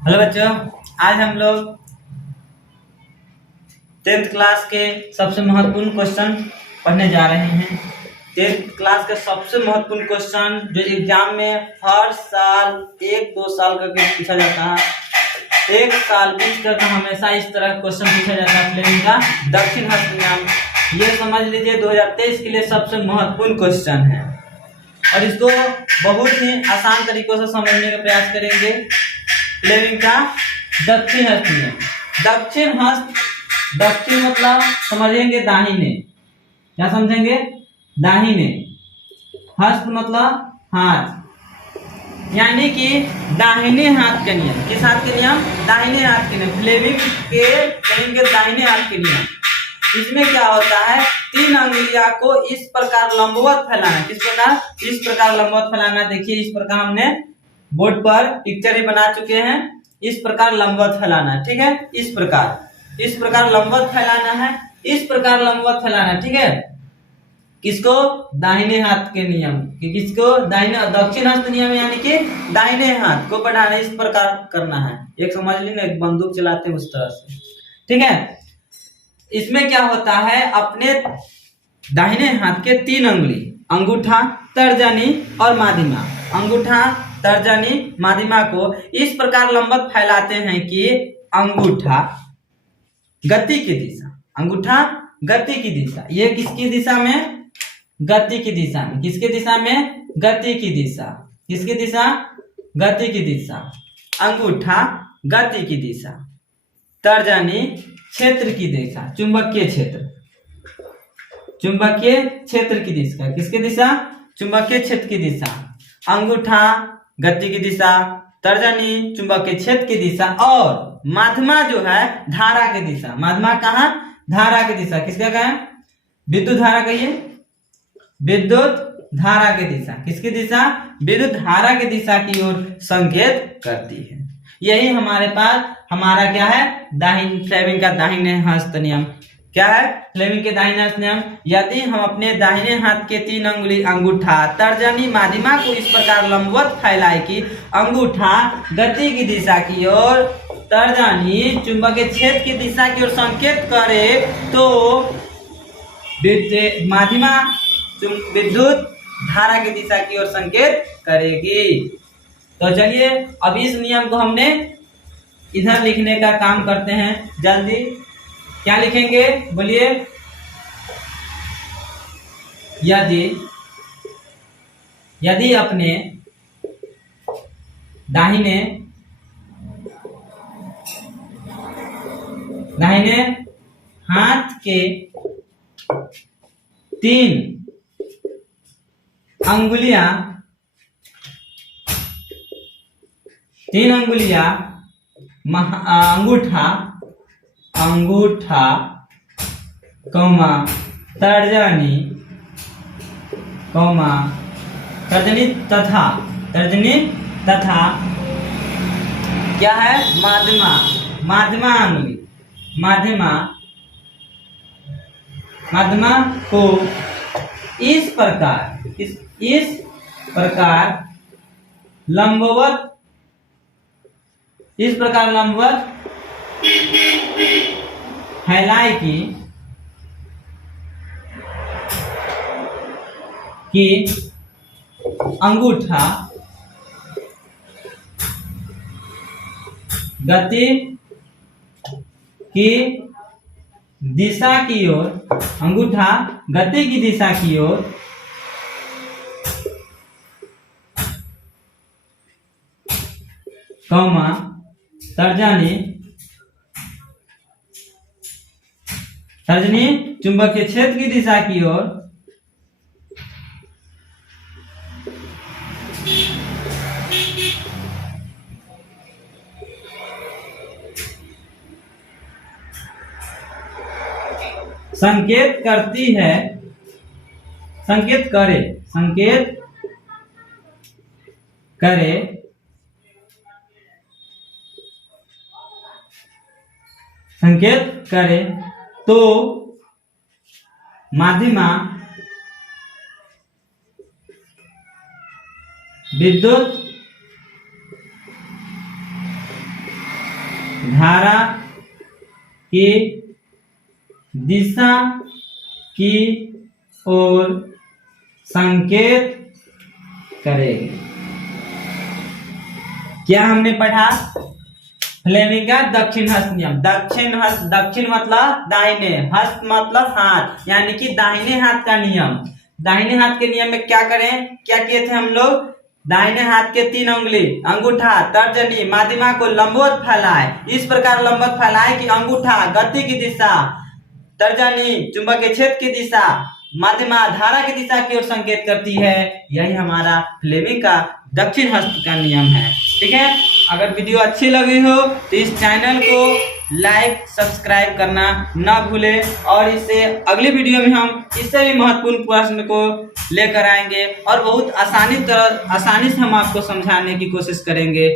Hello बच्चों, आज हम लोग 10th क्लास के सबसे महत्वपूर्ण क्वेश्चन पढ़ने जा रहे हैं। 10th क्लास के सबसे महत्वपूर्ण क्वेश्चन जो एग्जाम में हर साल 1-2 साल करके पूछा जाता है। एक साल बीच करना हमेशा इस तरह का क्वेश्चन पूछा जाता है फ्लेमिंग का दक्षिण हस्त नियम। ये समझ लीजिए 2023 के लिए सबसे महत्वपूर्ण क्वेश्चन है और इसको बहुत ही आसान तरीकों से समझने का प्रयास करेंगे। फ्लेमिंग का दक्षिण हस्त नियम। दक्षिण हस्त, दक्षिण मतलब समझेंगे दाहिने, क्या समझेंगे? दाहिने। हस्त मतलब हाथ, यानी कि दाहिने हाथ के नियम। किस हाथ के नियम? दाहिने हाथ के नियम। फ्लेमिंग के दाहिने हाथ के नियम। इसमें क्या होता है, 3 अंगुलियां को इस प्रकार लंबवत फैलाना। किस प्रकार? इस प्रकार लंबवत फैलाना। देखिए इस प्रकार हमने बोर्ड पर पिक्चर ही बना चुके हैं। इस प्रकार लंबवत फैलाना, ठीक है? इस प्रकार लंबवत फैलाना है। इस प्रकार लंबवत फैलाना, ठीक है? किसको? दाहिने हाथ के नियम। किसको? दाहिने दक्षिण हस्त नियम, यानी कि दाहिने हाथ को बढ़ाना, इस प्रकार करना है। एक समझ ली ना, एक बंदूक चलाते हैं उस तरह से, ठीक है? इसमें क्या होता है, अपने दाहिने हाथ के 3 अंगुली, अंगूठा, तर्जनी और माध्यमा, अंगूठा, तर्जनी, माध्यमा को इस प्रकार लंबवत फैलाते हैं कि अंगूठा गति की दिशा, अंगूठा गति की दिशा, ये किसकी दिशा में? गति की दिशा में। किसकी दिशा में? गति की दिशा। किसकी दिशा? गति की दिशा। अंगूठा गति की दिशा, तर्जनी क्षेत्र की दिशा, चुंबकीय क्षेत्र, चुंबकीय क्षेत्र की दिशा। किसकी दिशा? चुंबकीय क्षेत्र की दिशा। अंगूठा गति की दिशा, तर्जनी चुंबकीय क्षेत्र की दिशा और माध्यमा जो है धारा की दिशा। माध्यमा कहाँ? धारा की दिशा। किसका कहें? विद्युत धारा कहिए, विद्युत धारा की दिशा। किसकी दिशा? विद्युत धारा की दिशा की ओर संकेत करती है। यही हमारे पास हमारा क्या है? फ्लेमिंग का दाहिने हस्त नियम। क्या है? फ्लेमिंग के दाहिने हस्त नियम। यदि हम अपने दाहिने हाथ के 3 अंगुली अंगूठा, तर्जनी, माध्यमा को इस प्रकार लंबवत फैलाए कि अंगूठा गति की दिशा की ओर, तर्जनी चुंबकीय क्षेत्र की दिशा की ओर संकेत करे, तो माध्यमा विद्युत धारा की दिशा की ओर संकेत करेगी। तो चलिए अब इस नियम को हमने इधर लिखने का काम करते हैं। जल्दी क्या लिखेंगे बोलिए? यदि अपने दाहिने हाथ के 3 अंगुलियां अंगूठा, तर्जनी तथा क्या है? माध्यमा अंगुली, माध्यमा को इस प्रकार लंबवत फैलाए कि अंगूठा गति की दिशा की ओर, अंगूठा गति की दिशा की ओर तर्जनी चुंबकीय क्षेत्र की दिशा की ओर संकेत करती है, संकेत करे तो माध्यमा विद्युत धारा की दिशा की ओर संकेत करेगी। क्या हमने पढ़ा? फ्लेमिंग का दक्षिण हस्त नियम। दक्षिण मतलब दाहिने, हस्त मतलब हाथ, यानी कि दाहिने हाथ का नियम। दाहिने हाथ के नियम में क्या करें, क्या किए थे हम लोग? दाहिने हाथ के 3 उंगली, अंगूठा, तर्जनी, माध्यमा को लंबवत फैलाए। इस प्रकार लंबवत फैलाए कि अंगूठा गति की दिशा, तर्जनी चुंबकीय क्षेत्र की दिशा, माध्यमा धारा की दिशा की ओर संकेत करती है। यही हमारा फ्लेमिंग का दक्षिण हस्त का नियम है। ठीक है, अगर वीडियो अच्छी लगी हो तो इस चैनल को लाइक सब्सक्राइब करना ना भूले, और इससे अगली वीडियो में हम इससे भी महत्वपूर्ण प्रश्न को लेकर आएंगे और बहुत आसानी से हम आपको समझाने की कोशिश करेंगे।